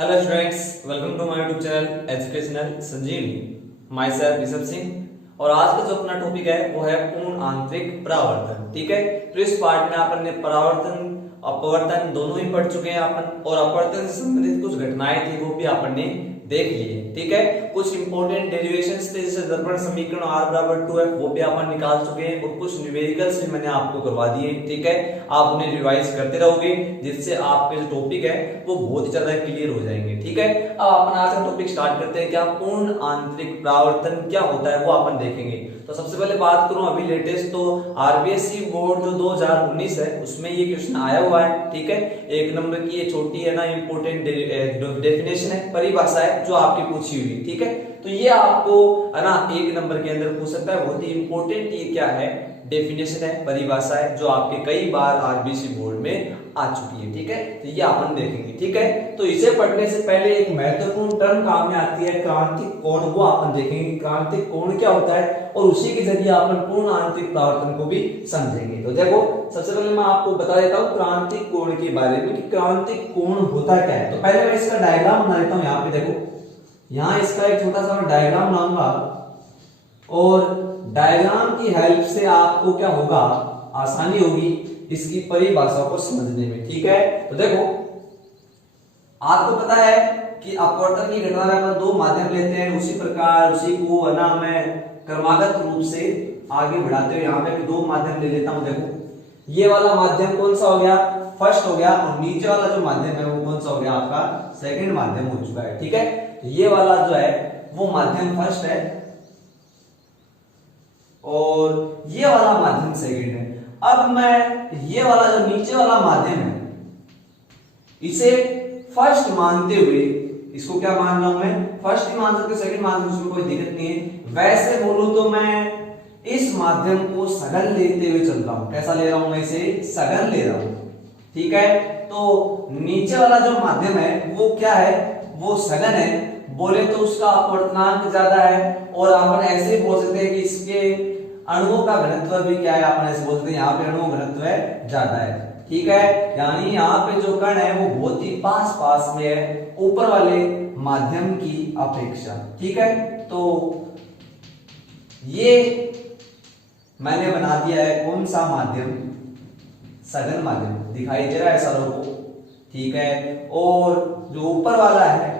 Hello students, welcome to my YouTube channel educational Sanjeevani. My self Rishabh Singh. और आज का जो अपना टॉपिक है वो है पूर्ण आंतरिक परावर्तन। ठीक है, तो इस पार्ट में अपन ने परावर्तन अपवर्तन दोनों ही पढ़ चुके हैं अपन, और अपवर्तन से संबंधित कुछ घटनाएं थी वो भी अपन ने देख ली है। ठीक है, कुछ इंपॉर्टेंट डेरिवेशंस थे जैसे दर्पण समीकरण r बराबर 2f वो भी अपन निकाल चुके हैं, और कुछ न्यूमेरिकल्स भी मैंने आपको करवा दिए। ठीक है, आप उन्हें रिवाइज करते रहोगे जिससे आपके जो टॉपिक है वो बहुत ही ज्यादा क्लियर हो जाएंगे। ठीक है, अब अपन आज का टॉपिक स्टार्ट करते हैं। क्या पूर्ण आंतरिक परावर्तन क्या होता है वो अपन देखेंगे। तो सबसे पहले बात करूं अभी लेटेस्ट, तो आरबीएसई बोर्ड जो 2019 है उसमें ये क्वेश्चन आया हुआ है। ठीक है, एक नंबर की ये छोटी है ना इंपोर्टेंट डेफिनेशन है, परिभाषा है जो आपकी पूछी हुई। ठीक है, तो ये आपको है ना एक नंबर के अंदर पूछ सकता है। बहुत ही इंपॉर्टेंट ये क्या है, डेफिनेशन है, परिभाषा है जो आपके कई बार आरबीएसई बोर्ड में आ चुकी है। ठीक है, तो ये अपन देखेंगे। ठीक है, तो इसे पढ़ने से पहले एक महत्वपूर्ण टर्म काम में आती है क्रांतिक कोण, वो अपन देखेंगे क्रांतिक कोण क्या होता है, और उसी के जरिए अपन पूर्ण आंतरिक परावर्तन को भी समझेंगे। तो देखो, सबसे पहले मैं आपको बता देता हूँ क्रांतिक कोण के बारे में कि क्रांतिक कोण होता क्या है। तो पहले मैं इसका डायग्राम बना देता हूँ। यहाँ पे देखो, यहाँ इसका एक छोटा सा मैं डायग्राम बनाऊंगा, और डायग्राम की हेल्प से आपको क्या होगा, आसानी होगी इसकी परिभाषा को समझने में। ठीक है, तो देखो आपको पता है कि अपवर्तन की घटना में अपन दो माध्यम लेते हैं, उसी प्रकार उसी को है ना मैं क्रमागत रूप से आगे बढ़ाते हुए यहाँ पे दो माध्यम ले लेता हूं। देखो, ये वाला माध्यम कौन सा हो गया, फर्स्ट हो गया, और नीचे वाला जो माध्यम है वो कौन सा हो गया, आपका सेकंड माध्यम हो चुका है। ठीक है, तो ये वाला जो है वो माध्यम फर्स्ट है, और ये वाला माध्यम सेकंड है। अब मैं ये वाला जो नीचे वाला माध्यम है इसे फर्स्ट मानते हुए, इसको क्या मान रहा हूं मैं, फर्स्ट ही मान सकते, सेकंड मान सकते, उसमें कोई दिक्कत नहीं है। वैसे बोलूं तो मैं इस माध्यम को सघन लेते हुए चल रहा हूं। कैसा ले रहा हूं मैं इसे, सघन ले रहा हूं। ठीक है, तो नीचे वाला जो माध्यम है वो क्या है, वो सघन है। बोले तो उसका अपवर्तनांक ज्यादा है, और अपन ऐसे बोल सकते हैं कि इसके अणुओं का घनत्व भी क्या है, अपन ऐसे बोलते हैं यहाँ पे अणुओं घनत्व है ज्यादा है। ठीक है, यानी यहाँ पे जो कण है वो बहुत ही पास पास में है ऊपर वाले माध्यम की अपेक्षा। ठीक है, तो ये मैंने बना दिया है कौन सा माध्यम, सघन माध्यम, दिखाई दे रहा है सरों को। ठीक है, और जो ऊपर वाला है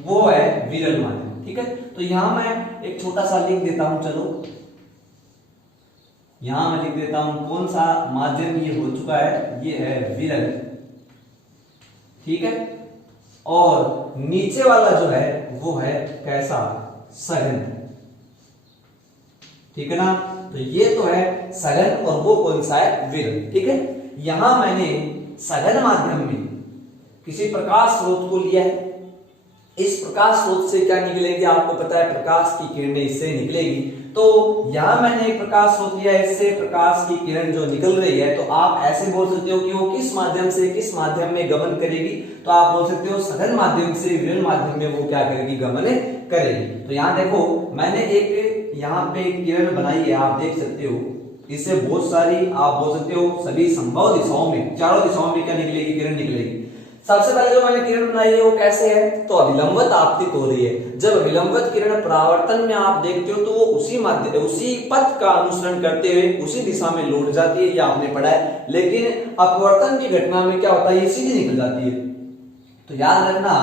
वो है विरल माध्यम। ठीक है, तो यहां मैं एक छोटा सा लिख देता हूं, चलो यहां मैं लिख देता हूं कौन सा माध्यम ये हो चुका है, ये है विरल। ठीक है, और नीचे वाला जो है वो है कैसा, सघन। ठीक है ना, तो ये तो है सघन, और वो कौन सा है, विरल। ठीक है, यहां मैंने सघन माध्यम में किसी प्रकाश स्रोत को लिया है। इस प्रकाश स्रोत से क्या निकलेगी, आपको पता है प्रकाश की किरणें इससे निकलेगी। तो यहां मैंने एक प्रकाश स्रोत लिया है, इससे प्रकाश की किरण जो निकल रही है, तो आप ऐसे बोल सकते हो कि वो किस माध्यम से किस माध्यम में गमन करेगी, तो आप बोल सकते हो सघन माध्यम से विरल माध्यम में वो क्या करेगी, गमन करेगी। तो यहां देखो मैंने एक यहाँ पे किरण बनाई है, आप देख सकते हो, इससे बहुत सारी आप बोल सकते हो सभी संभव दिशाओं में, चारों दिशाओं में क्या निकलेगी, किरण निकलेगी। सबसे पहले जो मैंने किरण बनाई है वो कैसे है, तो अभिलंबत आपतित हो रही है। जब अभिलंबत किरण परावर्तन में आप देखते हो तो वो उसी माध्यम उसी पथ का अनुसरण करते हुए उसी दिशा में लौट जाती है, ये आपने पढ़ा है। लेकिन अपवर्तन की घटना में क्या होता है, ये सीधी निकल जाती है। तो याद रखना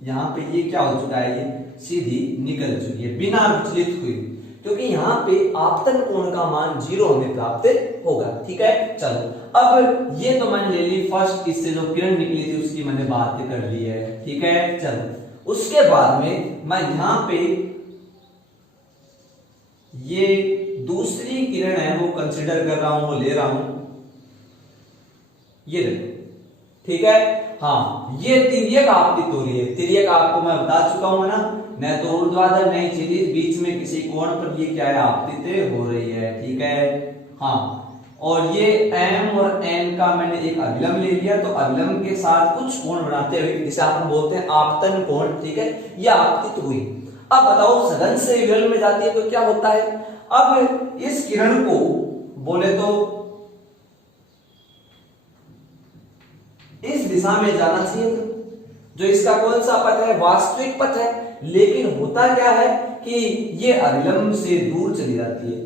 यहाँ पे ये क्या हो चुका है, ये सीधी निकल चुकी है बिना विचलित हुई, क्योंकि यहाँ पे आपतन कोण का मान 0 हमें प्राप्त होगा। ठीक है, चलो अब ये तो मैंने ले ली फर्स्ट, इससे जो किरण निकली थी उसकी मैंने बात कर ली है। ठीक है, चलो उसके बाद में मैं यहाँ पे ये दूसरी किरण है वो कंसिडर कर रहा हूं, वो ले रहा हूं, ये देखो। ठीक है, हाँ ये तिर्यक आपतित हो रही है। तिर्यक आपको मैं बता चुका हूं ना, न तो ऊर्ध्वाधर नहीं क्षैतिज, बीच में किसी कोण पर ये क्या है, आपतित हो रही है। ठीक है, हाँ, और ये m और n का मैंने एक अभिलंब ले लिया, तो अभिलंब के साथ कुछ कोण बनाते हुए जिसे आप बोलते हैं आपतन कोण। ठीक है, ये आपतित हुई। अब बताओ सघन से विरल में जाती है तो क्या होता है। अब इस किरण को बोले तो इस दिशा में जाना चाहिए था, जो इसका कौन सा पथ है, वास्तविक पथ है। लेकिन होता क्या है कि ये अभिलंब से दूर चली जाती है,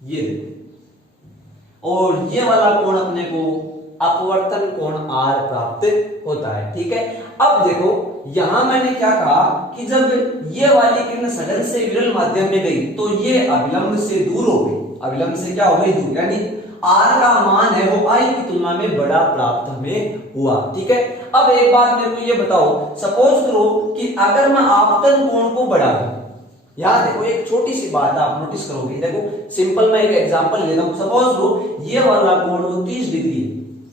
ये देखो, और ये वाला कोण अपने को अपवर्तन कोण R प्राप्त होता है। ठीक है, अब देखो यहां मैंने क्या कहा कि जब ये वाली किरण सघन से विरल माध्यम में गई तो ये अभिलंब से दूर हो गई, अभिलंब से क्या हो गई, दूर, यानी R का मान है वो I की तुलना में बड़ा प्राप्त हमें हुआ। ठीक है, अब एक बात मेरे को ये बताओ, सपोज करो कि अगर मैं आपतन कोण को बढ़ा दूं, याद देखो एक छोटी सी बात आप नोटिस करोगे, देखो सिंपल मैं एक एग्जांपल लेता हूं, सपोज करो ये वाला कोण वो 30 डिग्री,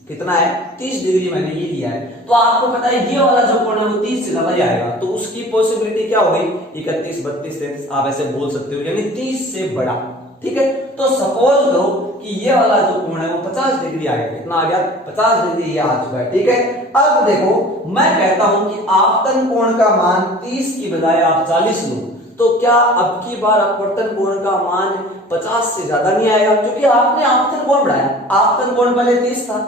कितना है, 30 डिग्री मैंने ये लिया है, तो आपको पता है ये वाला जो कोण है वो 30 से ज्यादा ही आएगा, तो उसकी पॉसिबिलिटी क्या हो गई, 31, 32, 33, आप ऐसे बोल सकते हो, यानी 30 से बड़ा। ठीक है, तो सपोज करो कि ये वाला जो कोण है वो 50 डिग्री आ गया, कितना आ गया, 50 डिग्री ये आ चुका है। ठीक है, अब देखो मैं कहता हूं कि आपतन कोण का मान 30 की बजाय आप 40 लो, तो क्या अब की बार अपवर्तन कोण का मान 50 से ज्यादा नहीं आएगा, क्योंकि आपने आपतन कोण बढ़ाया, आपतन कोण पहले 30 था,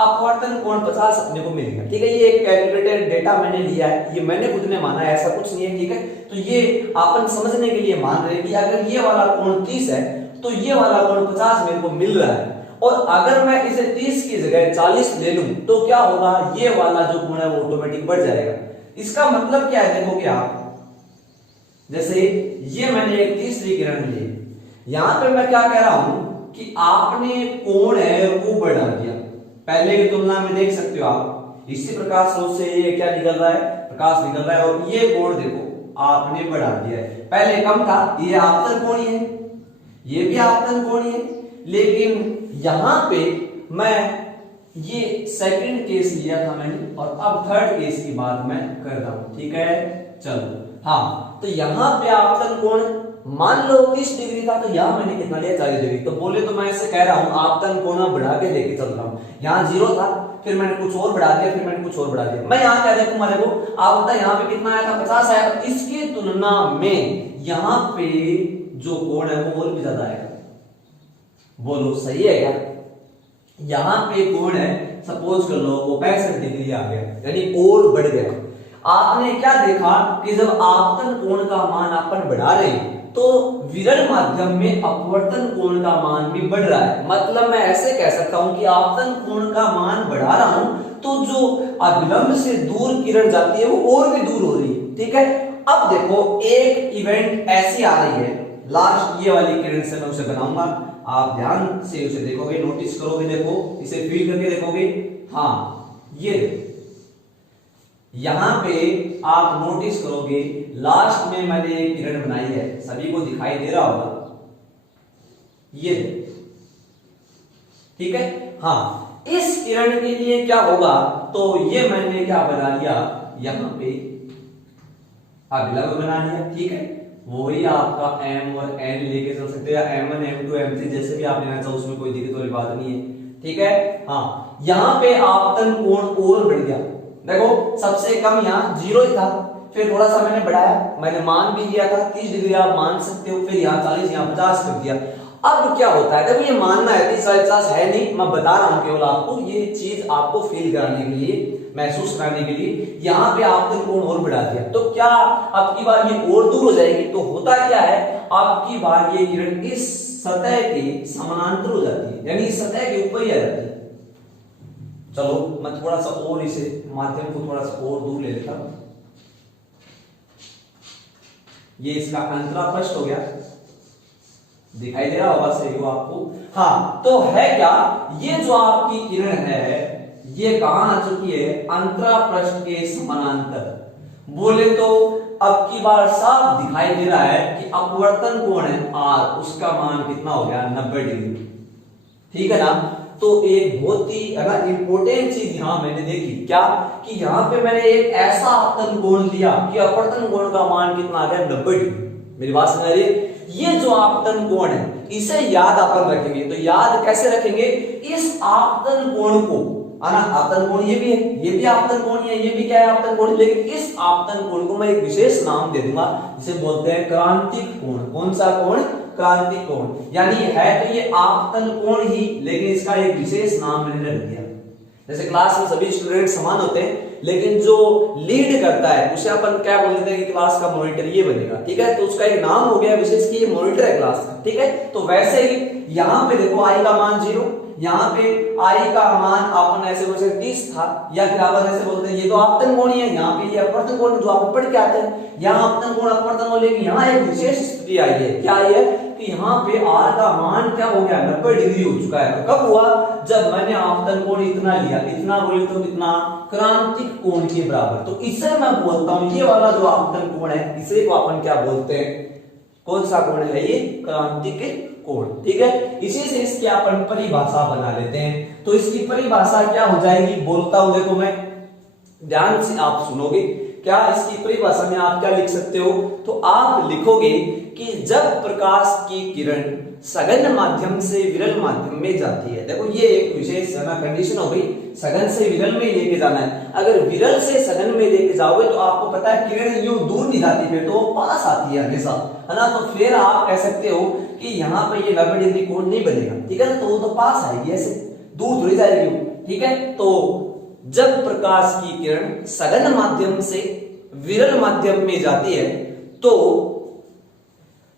अपवर्तन कोण 50 अपने को मिल गया। ठीक है, ये एक कैलकुलेटेड डेटा मैंने लिया है, ये मैंने खुद ने माना है, ऐसा कुछ नहीं है। ठीक है, तो ये अपन समझने के लिए मान रहे हैं कि अगर ये वाला कोण 30 है तो ये वाला कोण 50 मेरे को मिल रहा है, और अगर मैं इसे 30 की जगह 40 ले लूं तो क्या होगा, ये वाला जो कोण है वो ऑटोमेटिक बढ़ जाएगा। इसका मतलब क्या है, देखोगे आप, जैसे ये मैंने एक तीसरी किरण ली, यहां पे मैं क्या कह रहा हूं कि आपने कोण है वो बढ़ा दिया, पहले की तुलना में देख सकते हो आप, इसी प्रकाश स्रोत से ये क्या निकल रहा है, प्रकाश निकल रहा है, और ये कोण देखो आपने बढ़ा दिया है, पहले कम था, ये आपतन कोण है, ये भी आपतन कोण है, लेकिन यहां पे मैं ये सेकंड केस लिया था मैंने, और अब थर्ड केस की बात मैं कर रहा हूं। ठीक है, चलो, हाँ, तो यहां पे आपतन कोण मान लो 30 डिग्री था, तो यहां मैंने कितना लिया, 40 डिग्री, तो बोले तो मैं ऐसे कह रहा हूं आपतन कोण बढ़ा के लेके चल रहा हूं, यहां 0 था, फिर मैंने कुछ और बढ़ा दिया, फिर मैंने कुछ और बढ़ा दिया, मैं यहां क्या देखूंगा, देखो आप बता यहां पे कितना आया था, 50 आया, इसकी तुलना में यहां पे जो कोण है वो और भी ज्यादा आएगा, बोलो सही है क्या, यहां पे कोण है सपोज कर लो वो 65 डिग्री आ गया, यानी और बढ़ गया। आपने क्या देखा कि जब आपतन कोण का मान अपन बढ़ा रहे हैं तो विरल माध्यम में अपवर्तन कोण का मान भी बढ़ रहा है, मतलब मैं ऐसे कह सकता हूं कि आपतन कोण का मान बढ़ा रहा हूं तो जो अभिलंब से दूर किरण जाती है वो और भी दूर हो रही है। ठीक है, अब देखो एक इवेंट ऐसी आ रही है, लास्ट ये वाली किरण से मैं उसे बनाऊंगा, आप ध्यान से उसे देखोगे, नोटिस करोगे, देखो इसे फील करके देखोगे, हाँ ये यहां पे आप नोटिस करोगे लास्ट में मैंने एक किरण बनाई है, सभी को दिखाई दे रहा होगा, ये ठीक है, हाँ, इस किरण के लिए क्या होगा, तो ये मैंने क्या बना लिया, यहां पे अभिलंब बना लिया। ठीक है, वही आपका m और n लेके चल सकते हैं, m1 m2 m3 जैसे भी आप लेना चाहो, उसमें कोई दिक्कत वाली बात नहीं है। ठीक है, हाँ, यहां पे आपतन कोण और बढ़ गया, देखो सबसे कम यहाँ 0 ही था, फिर थोड़ा सा मैंने बढ़ाया, मैंने मान भी लिया था 30 डिग्री आप मान सकते हो, फिर यहाँ 40, यहाँ 50 कर दिया। अब क्या होता है, देखो ये मानना है 30-50 है नहीं, मैं बता रहा हूं केवल आपको, ये चीज आपको फील कराने के लिए, महसूस कराने के लिए, यहाँ पे आपने कोण और बढ़ा दिया, तो क्या अब की बार ये और दूर हो जाएगी, तो होता क्या है, आपकी बार ये किरण इस सतह के समानांतर हो जाती है, यानी इस सतह के ऊपर ही आ जाती है। चलो मैं थोड़ा सा और इसे माध्यम को थोड़ा सा और दूर ले लेता हूं, ये इसका अंतरापृष्ठ हो गया, दिखाई दे रहा होगा सही हो आपको, हाँ, तो है क्या, ये जो आपकी किरण है ये कहां आ चुकी है, अंतरापृष्ठ के समानांतर, बोले तो अब की बार साफ दिखाई दे रहा है कि अपवर्तन कोण है R, उसका मान कितना हो गया, 90 डिग्री। ठीक है ना, तो एक बहुत ही है ना इंपॉर्टेंट चीज यहां मैंने देखी, क्या कि यहां पे मैंने एक ऐसा आपतन कोण लिया कि अपवर्तन कोण का मान कितना आ गया, 90 डिग्री। मेरी बात समझ रही है, ये जो आपतन कोण है इसे याद अपन रखेंगे, तो याद कैसे रखेंगे, इस आपतन कोण को, है ना, आपतन कोण ये भी है, ये भी आपतन कोण है, ये भी क्या है, आपतन कोण, लेकिन इस आपतन कोण को मैं एक विशेष नाम दे दूंगा, जिसे बोलते हैं क्रांतिक कोण। कौन सा कोण, क्रांतिक कोण, यानी है तो ये आपतन कोण ही, लेकिन इसका एक विशेष नाम मैंने रख दिया, जैसे क्लास में सभी स्टूडेंट समान होते हैं, लेकिन जो लीड करता है उसे अपन क्या बोल देते हैं कि क्लास का मॉनिटर ये बनेगा, ठीक है। तो उसका एक नाम हो गया विशेष कि ये मॉनिटर है क्लास का, ठीक है। तो वैसे ही यहाँ पे देखो आई का मान 0, यहाँ पे आई का मान अपन ऐसे बोल सकते 30 था, या फिर अपन ऐसे बोलते हैं ये तो आपतन कोण ही है, यहाँ पे ये अपवर्तन कोण जो आप पढ़ के आते हैं, यहाँ अपतन कोण अपवर्तन कोण, लेकिन यहाँ एक विशेष स्थिति आई है, क्या आई है कि यहाँ पे r का मान क्या हो गया 90 डिग्री हो चुका है। तो कब हुआ, जब मैंने आपतन कोण इतना लिया, इतना बोले तो कितना, क्रांतिक कोण के बराबर। तो इसे मैं बोलता हूं ये वाला जो आपतन कोण है इसे को अपन क्या बोलते हैं, कौन सा कोण है ये, क्रांतिक कोण, ठीक है। इसी से इसकी अपन परिभाषा बना लेते हैं। तो इसकी परिभाषा क्या हो जाएगी, बोलता हूं देखो मैं, ध्यान से आप सुनोगे क्या। इसकी परिभाषा में आप क्या लिख सकते हो, तो आप लिखोगे कि जब प्रकाश की किरण सघन माध्यम से विरल माध्यम में जाती है, देखो ये एक विशेष कंडीशन हो गई, सघन से विरल में लेके जाना है। अगर विरल से सघन में लेके जाओगे तो आपको पता है किरण यूं दूर नहीं जाती, फिर तो वो पास आती है हमेशा, है ना। तो फिर आप कह सकते हो कि यहाँ पे ये 90 डिग्री कोण नहीं बनेगा, ठीक है ना, तो वो तो पास आएगी, ऐसे दूर थोड़ी जाएगी, ठीक है। तो जब प्रकाश की किरण सघन माध्यम से विरल माध्यम में जाती है तो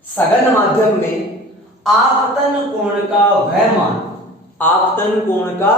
सघन माध्यम में आपतन कोण का वह मान, आपतन कोण का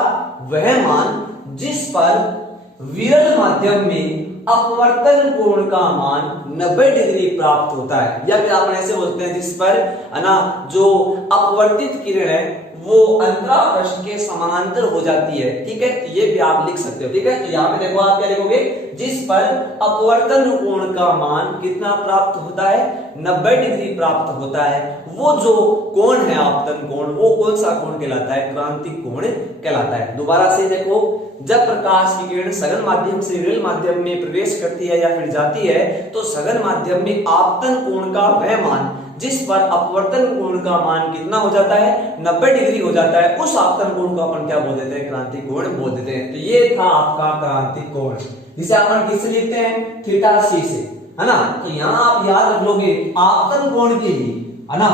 वह मान जिस पर विरल माध्यम में अपवर्तन कोण का मान 90 डिग्री प्राप्त होता है, या फिर आप ऐसे बोलते हैं जिस पर, है ना, जो अपवर्तित किरण है वो अंतरापृष्ठ के समानांतर हो जाती है, ठीक है। तो ये भी आप लिख सकते हो, ठीक है। तो यहाँ पे देखो आप क्या लिखोगे, जिस पर अपवर्तन कोण का मान कितना प्राप्त होता है, 90 डिग्री प्राप्त होता है, वो जो कोण है आपतन कोण, वो कौन सा कोण कहलाता है, क्रांतिक कोण कहलाता है। दोबारा से देखो, जब प्रकाश की किरण सघन माध्यम से विरल माध्यम में प्रवेश करती है या फिर जाती है तो सघन माध्यम में आपतन कोण का वह मान जिस पर अपवर्तन कोण का मान कितना हो जाता है, 90 डिग्री हो जाता है, उस आपतन कोण को अपन क्या बोल देते हैं, क्रांतिक कोण बोल देते हैं। तो ये था आपका क्रांतिक कोण, जिसे अपन किससे लिखते हैं, थीटा सी से, है ना। तो यहाँ आप याद रख लोगे आपतन कोण के लिए, है ना,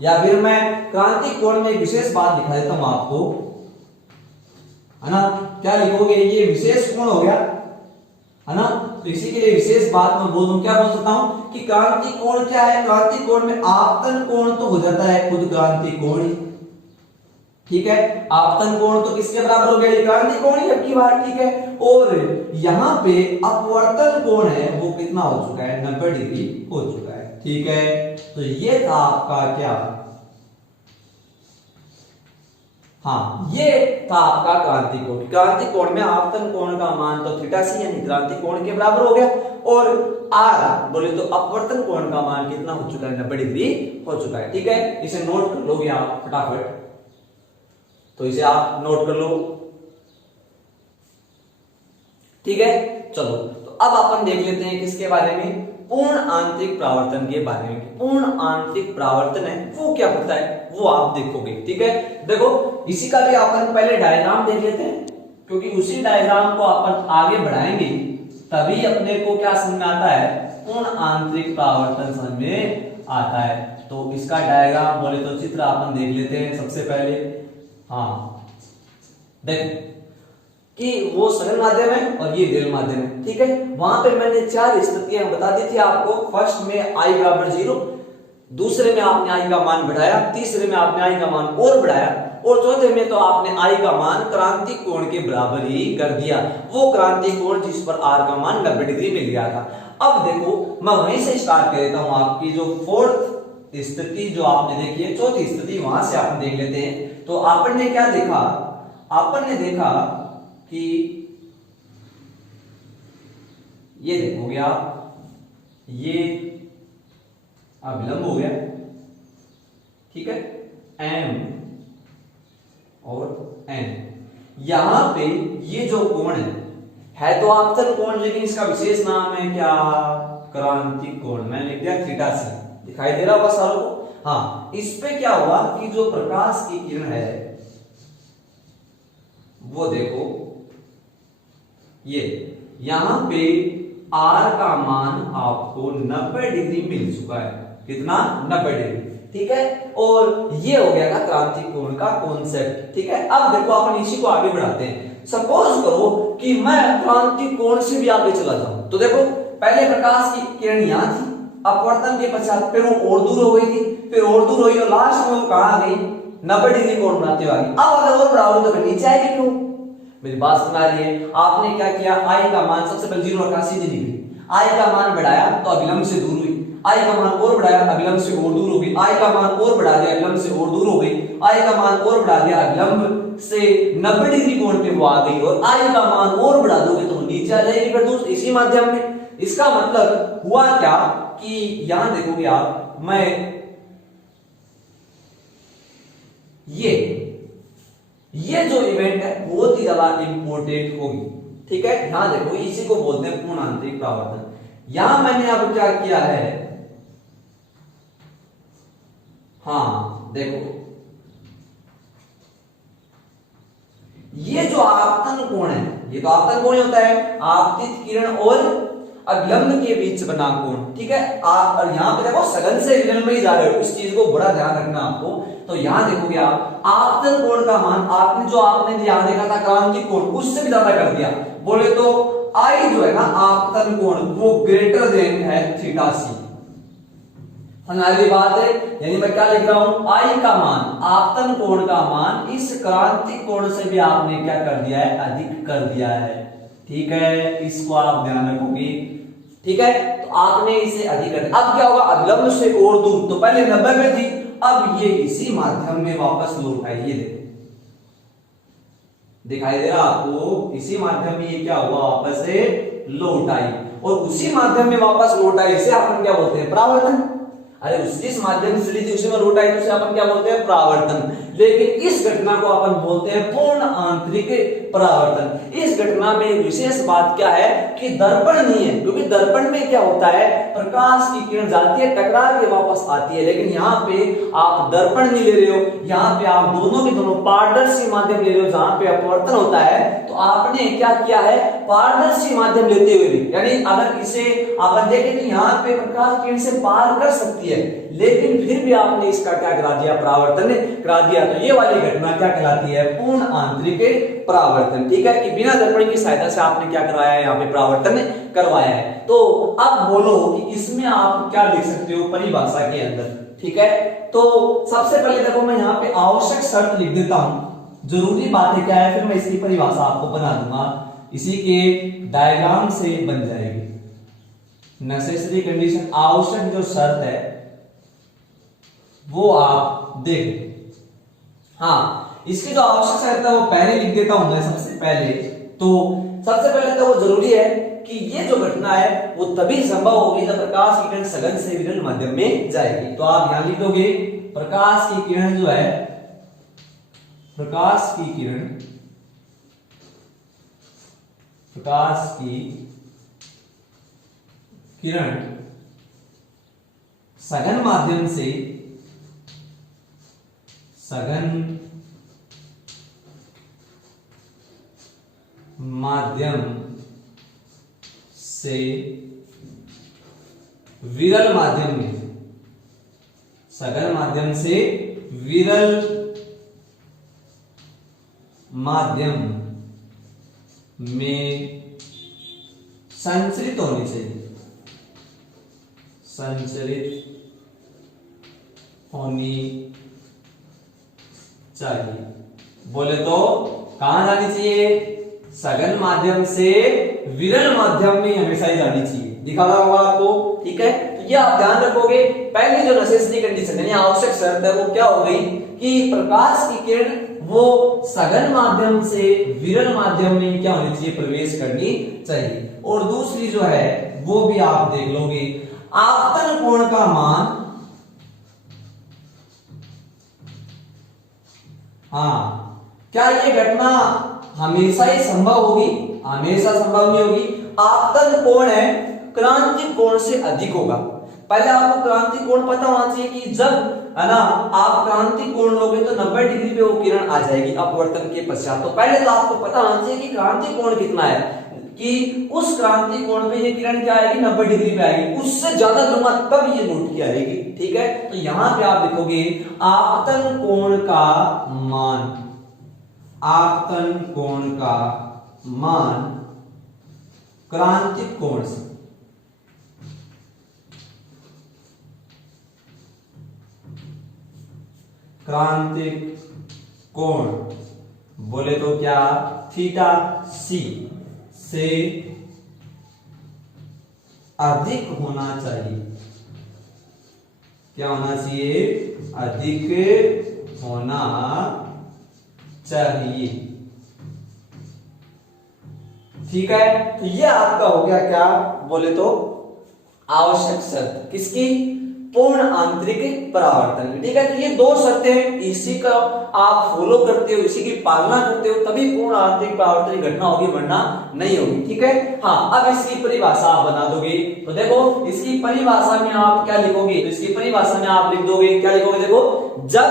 या फिर मैं क्रांतिक कोण में विशेष बात दिखा देता हूं आपको, है ना। क्या लिखोगे, ये विशेष कोण हो गया, है ना। तो इसी के लिए विशेष बात मैं बोलूं, क्या बोल सकता हूं कि क्रांतिक कोण क्या है, क्रांतिक कोण में आपतन कोण तो हो जाता है खुद क्रांतिक कोण, ठीक है। आपतन कोण तो किसके बराबर हो गया, क्रांतिक कोण ही अब की बार, ठीक है। और यहाँ पे अपवर्तन कोण है वो कितना हो चुका है, 90 डिग्री हो चुका है, ठीक है। तो ये था आपका क्या, हाँ ये था आपका क्रांतिक कोण। क्रांतिक कोण में आपतन कोण का मान तो थीटा सी यानी क्रांतिक कोण के बराबर हो गया, और आर बोले तो अपवर्तन कोण का मान कितना हो चुका है, 90 डिग्री हो चुका है, ठीक है। इसे नोट कर लोगे आप फटाफट, तो इसे आप नोट कर लो, ठीक है। चलो तो अब अपन देख लेते हैं किसके बारे में, पूर्ण आंतरिक परावर्तन के बारे में। पूर्ण आंतरिक परावर्तन है वो क्या होता है वो आप देखोगे, ठीक है। देखो इसी का भी अपन पहले डायग्राम देख लेते हैं, क्योंकि उसी डायग्राम को अपन आगे बढ़ाएंगे तभी अपने को क्या समझ में आता है, पूर्ण आंतरिक परावर्तन समझ में आता है। तो इसका डायग्राम बोले तो चित्र अपन देख लेते हैं सबसे पहले। हाँ देख कि वो सघन माध्यम है और ये विरल माध्यम है, ठीक है। वहां पे मैंने 4 स्थितियां बता दी थी आपको। फर्स्ट में i बराबर 0, दूसरे में आपने i का मान बढ़ाया, तीसरे में आपने i का मान और बढ़ाया, और चौथे में तो आपने i का मान क्रांतिक कोण के बराबर ही कर दिया, वो क्रांतिक कोण जिस पर r का मान 90 डिग्री मिल गया था। अब देखो मैं वहीं से स्टार्ट कर देता हूं, आपकी जो फोर्थ स्थिति जो आपने देखी है, चौथी स्थिति वहां से आप देख लेते हैं। तो आपन ने क्या देखा, आपन ने देखा कि ये देखोगे आप, ये अभिलंब हो गया, ठीक है, m और n। यहां पे ये जो कोण है तो आपतन कोण, लेकिन इसका विशेष नाम है क्या, क्रांतिक कोण। मैंने लिख दिया थीटा सी, दिखाई दे रहा होगा सारों को। हाँ, इस पे क्या हुआ कि जो प्रकाश की किरण है वो देखो ये यहां पे r का मान आपको 90 डिग्री मिल चुका है, कितना, 90 डिग्री, ठीक है। और ये हो गया क्रांतिक कोण का कॉन्सेप्ट, ठीक है। अब देखो अपन इसी को आगे बढ़ाते हैं। सपोज करो कि मैं क्रांति कोण से भी आगे चला जाऊं, तो देखो पहले प्रकाश की किरण यहां थी, अपवर्तन के पश्चात फिर वो और दूर हो गई थी, फिर और दूर हुई और लास्ट में वो कहां आ गई, 90 डिग्री कोण बनाते हुए आ गई। अब अगर और बढ़ाओ तो नीचे आएगी। क्यों? मेरी बात सुना रही है? आपने क्या किया, आई का मान सबसे पहले 0 रखा, सीधी डिग्री, आई का मान बढ़ाया तो अभिलंब से दूर हुई, आई का मान और बढ़ाया अभिलंब से और दूर हो गई, आई का मान और बढ़ा दिया अभिलंब से और दूर हो गई, आई का मान और बढ़ा दिया अभिलंब से 90 डिग्री कोण पे वो आ गई, और आई का मान और बढ़ा दोगे तो नीचे आ जाएगी फिर दोस्त इसी माध्यम में। इसका मतलब हुआ क्या कि यहां देखोगे आप, मैं ये जो इवेंट है बहुत ही ज्यादा इंपॉर्टेंट होगी, ठीक है। यहां देखो इसी को बोलते हैं पूर्ण आंतरिक परावर्तन। यहां मैंने अब क्या किया है, हाँ देखो ये जो आपतन कोण है, ये तो आपतन कोण होता है, आपतित किरण और अभिलंब के बीच बना कोण, ठीक है। आप और यहां पे देखो सघन से विरल में ही जा रहे हो, इस चीज को बड़ा ध्यान रखना आपको। तो यहां देखोगे आप आपतन कोण का मान आपने यहां देखा था क्रांति कोण, उससे भी ज्यादा कर दिया। बोले तो आई जो है ना आपतन कोण वो ग्रेटर देन है थीटा सी। हमारी बात है, यानी मैं क्या लिख रहा हूं, आई का मान आपतन कोण का मान इस क्रांति कोण से भी आपने क्या कर दिया है, अधिक कर दिया है, ठीक है। इसको आप ध्यान रखोगे, ठीक है। तो आपने इसे अधिक कर दिया। अब क्या होगा, अभिलंब से और दूर, तो पहले 90 में थी, अब ये इसी माध्यम में वापस लौट आई। ये देखो दिखाई दे रहा आपको, इसी माध्यम में ये क्या हुआ, वापस से लौट आई, और उसी माध्यम में वापस लौट आई, इसे अपन क्या बोलते हैं, परावर्तन। अरे जिस माध्यम से ली थी उसी में लौट आई तो उसे अपन क्या बोलते हैं, परावर्तन। लेकिन इस घटना को अपन बोलते हैं पूर्ण आंतरिक परावर्तन। इस घटना में विशेष बात क्या है कि दर्पण नहीं है, क्योंकि दर्पण में क्या होता है, प्रकाश की किरण जाती है, टकरा के वापस आती है, लेकिन यहाँ पे आप दर्पण नहीं ले रहे हो, यहाँ पे आप दोनों के दोनों पारदर्शी माध्यम ले रहे हो, जहां पे अपवर्तन होता है। तो आपने क्या किया है, पारदर्शी माध्यम लेते हुए भी, यानी अगर इसे आप देखें तो यहाँ पे प्रकाश किरण से पार कर सकती है, लेकिन फिर भी आपने इसका क्या करा दिया, परावर्तन करा दिया। तो ये वाली घटना क्या कहलाती है, पूर्ण आंतरिक परावर्तन, ठीक है, कि बिना दर्पण की सहायता से आपने क्या करवाया है, यहाँ पे परावर्तन करवाया है। तो अब बोलो कि इसमें आप क्या लिख सकते हो परिभाषा के अंदर, ठीक है। तो सबसे पहले देखो मैं यहाँ पे आवश्यक शर्त लिख देता हूं, जरूरी बातें क्या है, फिर मैं इसकी परिभाषा आपको बना दूंगा, इसी के डायग्राम से बन जाएगी। नेसेसरी कंडीशन, आवश्यक जो शर्त है वो आप देख, हाँ इसकी जो आवश्यक शर्त है वो पहले लिख देता हूं मैं सबसे पहले। तो सबसे पहले तो वो जरूरी है कि ये जो घटना है वो तभी संभव होगी जब प्रकाश की किरण सघन से विरल माध्यम में जाएगी। तो आप यहां लिख दोगे प्रकाश की किरण जो है, प्रकाश की किरण सघन माध्यम से विरल माध्यम में, सघन माध्यम से विरल माध्यम में संचरित होनी चाहिए, संचरित होनी चाहिए। बोले तो कहां जानी चाहिए, सघन माध्यम से विरल माध्यम में हमेशा ही जानी चाहिए, दिखा रहा होगा आपको, ठीक है। तो ये आप ध्यान रखोगे, पहली जो नेसेसरी कंडीशन यानी आवश्यक शर्त है वो क्या हो गई कि प्रकाश की किरण वो सघन माध्यम से विरल माध्यम में क्या होनी चाहिए, प्रवेश करनी चाहिए। और दूसरी जो है वो भी आप देख लोगे, आपतन कोण का मान, हाँ क्या ये घटना हमेशा ही संभव होगी, हमेशा संभव नहीं होगी। आपतन कोण है क्रांति कोण से अधिक होगा। पहले आपको क्रांति कोण पता होना चाहिए कि जब है ना आप क्रांति कोण लोगे तो 90 डिग्री पे वो किरण आ जाएगी अपवर्तन के पश्चात। तो पहले तो आपको पता होना चाहिए कि क्रांति कोण कितना है, कि उस क्रांति कोण पे ये किरण क्या आएगी, 90 डिग्री पे आएगी, उससे ज्यादा दूंगा तब ये नोट की आएगी, ठीक है। तो यहां पे आप लिखोगे आपतन कोण का मान, आपतन कोण का मान क्रांतिक कोण से क्रांतिक कोण बोले तो क्या थीटा सी से अधिक होना चाहिए। क्या होना चाहिए? अधिक होना चाहिए। ठीक है, तो ये आपका हो गया क्या बोले तो आवश्यक शर्त किसकी? पूर्ण आंतरिक परावर्तन। ठीक है, तो ये दो शर्तें हैं, इसी का आप फॉलो करते हो, इसी की पालना करते हो तभी पूर्ण आंतरिक परावर्तन की घटना होगी, वरना नहीं होगी। ठीक है, हाँ, अब इसकी परिभाषा आप बना दोगे। तो देखो इसकी परिभाषा में आप क्या लिखोगे? तो इसकी परिभाषा में आप लिख दोगे, क्या लिखोगे? देखो, जब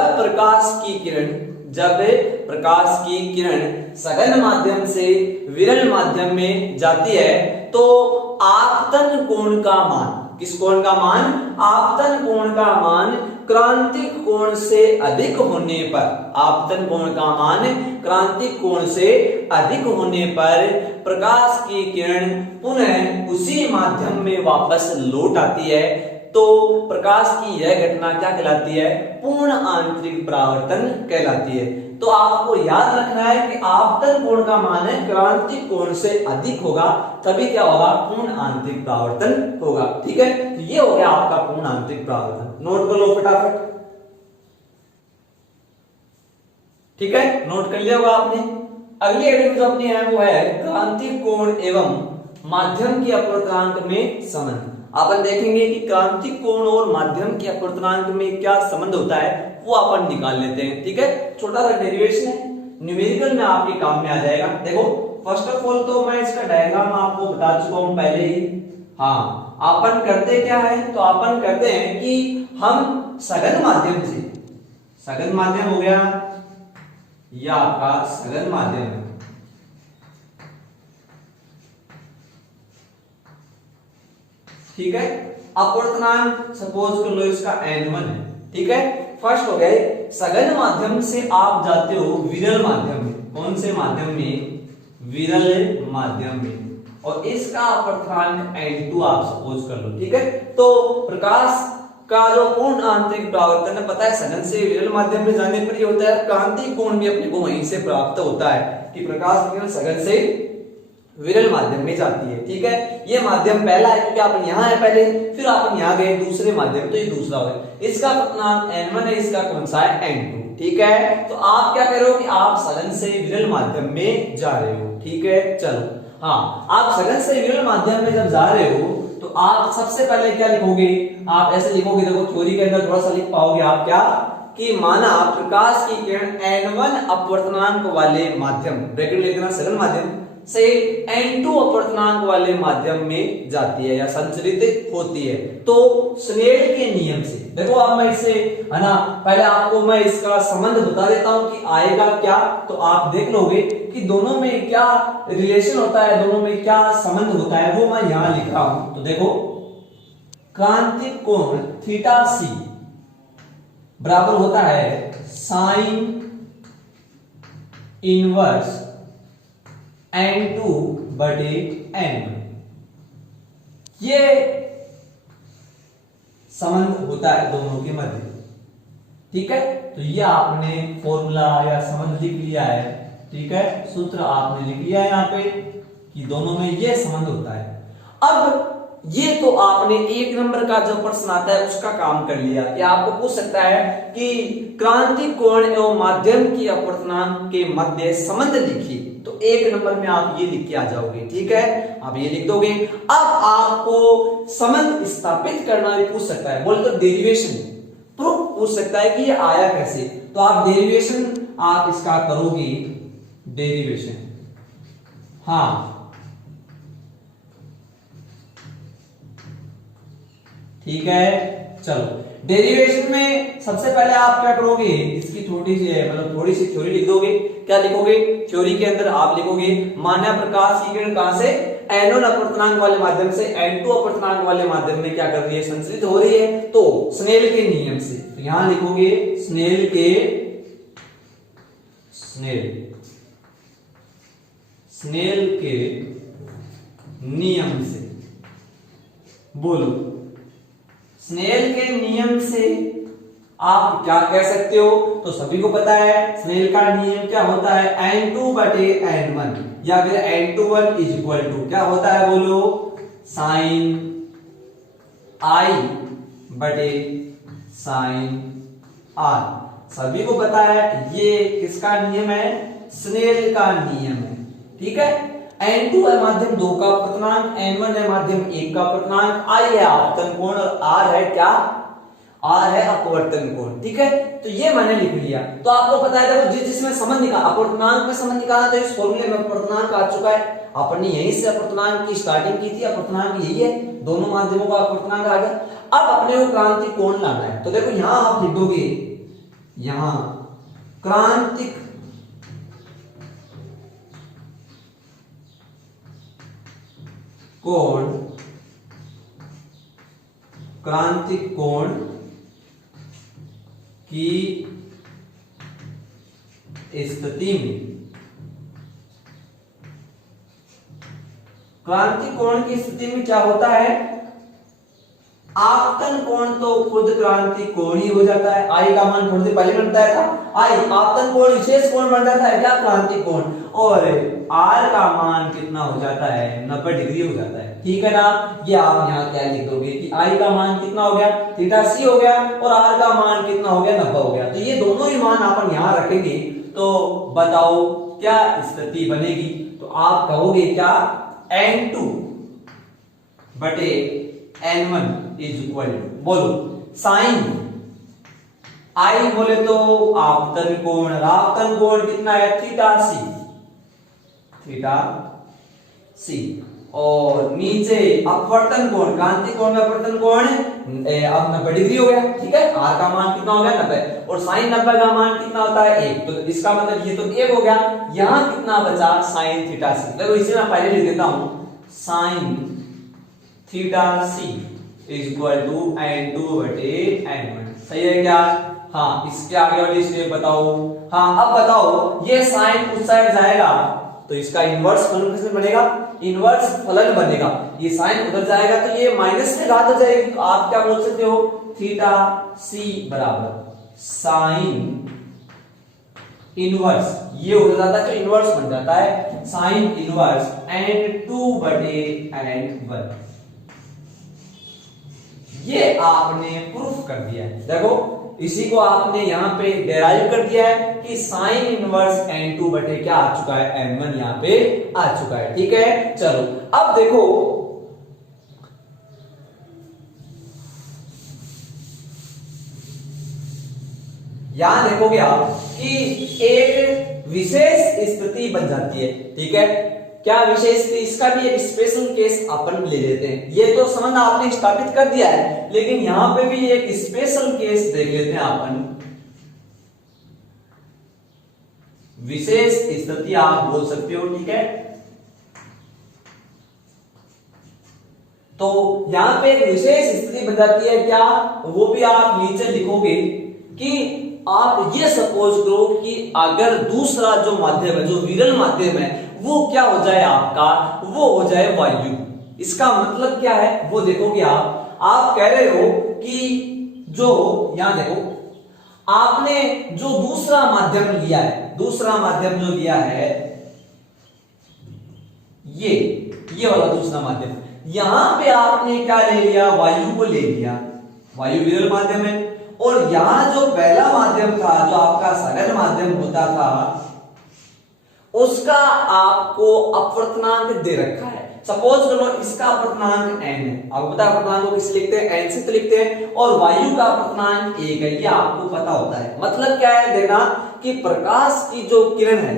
प्रकाश की किरण सघन माध्यम से विरल माध्यम में जाती है तो आपतन कोण का मान, किस कोण का मान? आपतन कोण का मान क्रांतिक कोण से अधिक होने पर, आपतन कोण का मान क्रांतिक कोण से अधिक होने पर प्रकाश की किरण पुनः उसी माध्यम में वापस लौट आती है तो प्रकाश की यह घटना क्या कहलाती है? पूर्ण आंतरिक परावर्तन कहलाती है। तो आपको याद रखना है कि आपतन कोण का मान है क्रांतिक कोण से अधिक होगा, तभी क्या होगा? पूर्ण आंतरिक परावर्तन होगा। ठीक है, तो ये हो गया आपका पूर्ण आंतरिक परावर्तन। नोट कर लो फटाफट। ठीक है, नोट कर लिया होगा आपने। अगली हेडिंग जो अपनी है वो है क्रांतिक कोण एवं माध्यम की अपवर्तनांक में संबंध। अपन देखेंगे कि क्रांतिक कोण और माध्यम के अपवर्तनांक में क्या संबंध होता है वो अपन निकाल लेते हैं। ठीक है, छोटा सा डेरिवेशन है, न्यूमेरिकल में आपके काम में आ जाएगा। देखो, फर्स्ट ऑफ ऑल तो मैं इसका डायग्राम आपको बता चुका हूं पहले ही। हाँ, अपन करते क्या है? तो अपन करते हैं कि हम सघन माध्यम से, सघन माध्यम हो गया या आपका सघन माध्यम है, ठीक है, अपवर्तनांक सपोज कर लो इसका n1 है। ठीक है, फर्स्ट हो गए सघन माध्यम से आप जाते हो विरल माध्यम में। कौन से माध्यम में? विरल माध्यम में, और इसका अपवर्तनांक n2 आप सपोज कर लो। ठीक है, तो प्रकाश का जो पूर्ण आंतरिक परावर्तन है, पता है सघन से विरल माध्यम में जाने पर ये होता है। क्रांतिक कोण भी अपने को वहीं से प्राप्त होता है कि प्रकाश किरण सघन से विरल माध्यम में जाती है। ठीक है, ये माध्यम पहला है क्योंकि आप यहाँ है पहले, फिर आप यहाँ गए दूसरे माध्यम, तो ये दूसरा हो गया। इसका अपवर्तनांक n1 है, इसका कौन सा है? n2। ठीक है, तो आप क्या कर रहे हो कि आप सघन से विरल माध्यम में जा रहे हो। ठीक है, चलो, हाँ, आप सघन से विरल माध्यम में जब जा रहे हो तो आप सबसे पहले क्या लिखोगे? आप ऐसे लिखोगे, देखो थ्योरी के अंदर थोड़ा सा लिख पाओगे आप क्या कि माना प्रकाश की किरण n1 अपवर्तनांक वाले माध्यम, ब्रैकेट लिख देना, सघन माध्यम से n2 अपवर्तनांक वाले माध्यम में जाती है या संचरित होती है। तो स्नेल के नियम से देखो, अब मैं इसे है ना, पहले आपको मैं इसका संबंध बता देता हूं कि आएगा क्या, तो आप देख लोगे कि दोनों में क्या रिलेशन होता है, दोनों में क्या संबंध होता है, वो मैं यहां लिख रहा हूं। तो देखो, क्रांतिक कोण थीटा सी बराबर होता है साइन इनवर्स n2 बटे n1। ये संबंध होता है दोनों के मध्य। ठीक है, तो ये आपने फॉर्मूला या संबंध लिख लिया है। ठीक है, सूत्र आपने लिख लिया है यहाँ पे कि दोनों में ये संबंध होता है। अब ये तो आपने एक नंबर का जो प्रश्न आता है उसका काम कर लिया कि आपको पूछ सकता है कि क्रांतिक कोण एवं माध्यम की अपवर्तनांक के मध्य संबंध लिखिए, तो एक नंबर में आप ये लिख के आ जाओगे। ठीक है, आप ये लिख दोगे। अब आपको संबंध स्थापित करना भी पूछ सकता है, बोल तो डेरिवेशन प्रूफ पूछ सकता है कि ये आया कैसे, तो आप डेरिवेशन आप इसका करोगे, डेरिवेशन। हाँ, ठीक है, चलो, डेरिवेशन में सबसे पहले आप क्या करोगे? इसकी थोड़ी सी थ्योरी लिख दोगे। क्या लिखोगे? थ्योरी के अंदर आप लिखोगे माना प्रकाश की किरण कहां से? n1 अपवर्तनांक वाले माध्यम से n2 अपवर्तनांक वाले माध्यम में क्या कर रही है? संचरित हो रही है। तो स्नेल के नियम से, तो यहां लिखोगे स्नेल स्नेल के नियम से, बोलो स्नेल के नियम से आप क्या कह सकते हो? तो सभी को पता है स्नेल का नियम क्या होता है, n2 बटे n1 या फिर n21 इज इक्वल टू क्या होता है, बोलो साइन i बटे साइन r। सभी को पता है ये किसका नियम है, स्नेल का नियम है। ठीक है, n2 है माध्यम 2 का अपर्तनांक, n1 है माध्यम 1 का अपर्तनांक, i है आपतन कोण और r है क्या, r है अपवर्तन कोण। ठीक है, तो ये मैंने लिख लिया। तो आपको पता है देखो जिसमें संबंध निकाला, अपवर्तनांक में संबंध निकाला तो इस फॉर्मूले में अपवर्तनांक आ चुका है। अपने यहीं से अपवर्तनांक की स्टार्टिंग की थी, अपवर्तनांक यही है, दोनों माध्यमों का अपवर्तनांक आ गया। अब अपने को क्रांतिक कोण लाना है, तो देखो यहां आप लिख दोगे, यहां क्रांतिक कोण, क्रांतिक कोण की स्थिति में, क्रांतिक कोण की स्थिति में क्या होता है, आपतन कोण तो खुद क्रांतिक कोण ही हो जाता है। आई का मान थोड़ी देर पहले बताया था, आई आपतन कोण विशेष कोण बन जाता है क्या, क्रांतिक कोण, और आर का मान कितना हो जाता है, 90 डिग्री हो जाता है। ठीक है ना, ये आप यहाँ क्या लिख दोगे कि आई का मान कितना हो गया, थीटा सी हो गया, और आर का मान कितना हो गया, 90 हो गया। तो ये दोनों ही मान अपन यहाँ रखेंगे, तो बताओ क्या स्थिति बनेगी, तो आप कहोगे क्या, n2 बटे n1 इज इक्वल टू, बोलो साइन आई बोले तो आपतन कोण, आपतन कोण कितना है, थीटा सी, थीटा सी, और नीचे अपवर्तन कोण, क्रांतिक कोण में अपवर्तन कोण अब 90 डिग्री हो गया। ठीक है, आर का मान कितना हो गया, 90, और साइन 90 का मान कितना होता है, 1, तो इसका मतलब ये तो 1 हो गया। यहां कितना बचा, साइन थीटा सी। देखो इसे मैं पहले लिख देता हूं, sine theta c is equal to n2 बटे n1। सही है क्या? हाँ, इसके आगे वाली स्टेप बताओ। हाँ, अब बताओ ये साइन उस साइड जाएगा तो इसका इनवर्स फलन किसमें बनेगा, इनवर्स फलन बनेगा। ये साइन उधर जाएगा तो ये माइनस में घात हो जाएगी, तो आप क्या बोल सकते हो, थीटा सी बराबर साइन इनवर्स, ये हो जाता है तो इनवर्स बन जाता है साइन इनवर्स n2 बटे n1। ये आपने प्रूफ कर दिया है। देखो इसी को आपने यहां पे डेराइव कर दिया है कि साइन इनवर्स n2 बटे क्या आ चुका है, n1 यहां पे आ चुका है। ठीक है, चलो अब देखो यहां देखोगे आप कि एक विशेष स्थिति बन जाती है। ठीक है, क्या विशेष स्थिति, इसका भी एक स्पेशल केस अपन ले लेते हैं। ये तो संबंध आपने स्थापित कर दिया है, लेकिन यहां पे भी एक स्पेशल केस देख लेते हैं अपन। विशेष स्थिति आप बोल सकते हो। ठीक है, तो यहां पे एक विशेष स्थिति बन जाती है, क्या, वो भी आप नीचे लिखोगे कि आप ये सपोज करो कि अगर दूसरा जो माध्यम है, जो विरल माध्यम है, वो क्या हो जाए आपका, वो हो जाए वायु। इसका मतलब क्या है वो देखोगे आप कह रहे हो कि जो यहां देखो आपने जो दूसरा माध्यम लिया है, दूसरा माध्यम जो लिया है ये वाला दूसरा माध्यम, यहां पे आपने क्या ले लिया, वायु को ले लिया, वायु विरल माध्यम है। और यहां जो पहला माध्यम था, जो आपका सघन माध्यम होता था, उसका आपको अपवर्तनांक दे रखा है। सपोज करो इसका अपवर्तनांक n है, आपको पता है अपवर्तनांक को किस लिखते हैं, n से तो लिखते हैं, और वायु का अपवर्तनांक 1 है, ये आपको पता होता है। मतलब क्या है, देखना कि प्रकाश की जो किरण है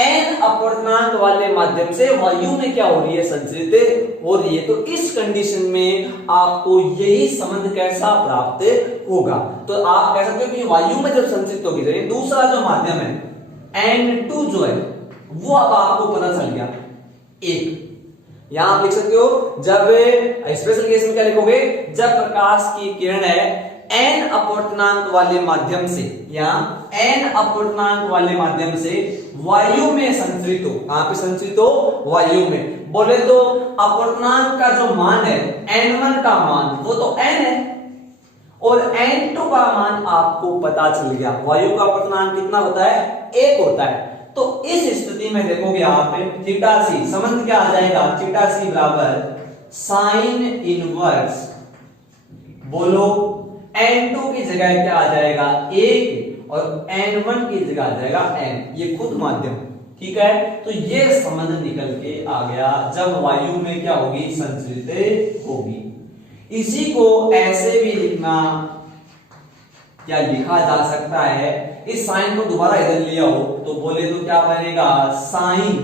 n अपवर्तनांक वाले माध्यम से वायु में क्या हो रही है, संचरित हो रही है। तो इस कंडीशन में आपको यही संबंध कैसा प्राप्त होगा, तो आप कह सकते हो कि वायु में जब संचरित होगी, दूसरा जो माध्यम है n2 जो है वो अब आपको पता चल गया 1। यहां आप लिख सकते हो, जब स्पेशल केस में क्या लिखोगे, जब प्रकाश की किरण है n अपवर्तनांक वाले माध्यम से, या n अपवर्तनांक वाले माध्यम से वायु में संचरित हो। कहां पे संचरित हो? वायु में। बोले तो अपवर्तनांक का जो मान है n1 का मान वो तो n है, और n2 का मान आपको पता चल गया। वायु का अपवर्तनांक कितना होता है? 1 होता है। तो इस स्थिति में देखोगे आप थीटा सी, संबंध क्या आ जाएगा? थीटा सी बराबर साइन इनवर्स, बोलो n2 की जगह क्या आ जाएगा? 1, और n1 की जगह आ जाएगा n, ये खुद माध्यम। ठीक है, तो ये संबंध निकल के आ गया जब वायु में क्या होगी? संचरित होगी। इसी को ऐसे भी लिखना, क्या लिखा जा सकता है? इस साइन को दोबारा इधर लिया हो तो बोले तो क्या बनेगा? साइन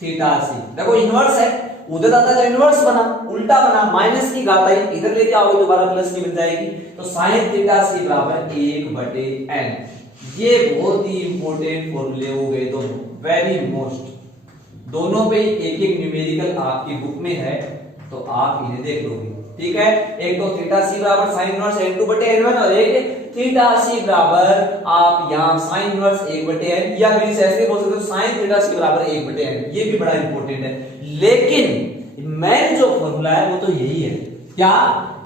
थीटा सी। देखो इनवर्स है, उधर आता तो इनवर्स बना, उल्टा बना, माइनस की घात आई, इधर लेके आओगे दोबारा प्लस की बन जाएगी। तो साइन थीटा सी बराबर 1/n। ये बहुत ही इंपॉर्टेंट फॉर्मूले हो गए दोनों, वेरी मोस्ट। दोनों पे एक एक न्यूमेरिकल आपकी बुक में है, तो आप इन्हें देख लोगे। ठीक है, एक तो थीटा सी बराबर साइन इनवर्स n2/n1, और एक थीटा सी बराबर आप यहां साइन इनवर्स 1/n, या फिर इसे ऐसे बोल सकते हो साइन थीटा सी बराबर 1/n। ये भी बड़ा इंपॉर्टेंट है, लेकिन मेन जो फॉर्मूला है वो तो यही है, क्या?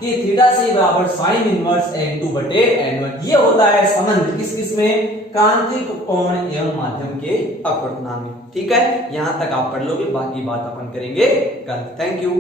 कि थीटा सी बराबर साइन इनवर्स n2/n1। ये होता है संबंध किस किस में? क्रांतिक कोण एवं माध्यम के अपवर्तनांक में। ठीक है, यहां तक आप पढ़ लोगे, बाकी बात अपन करेंगे कल। Thank you.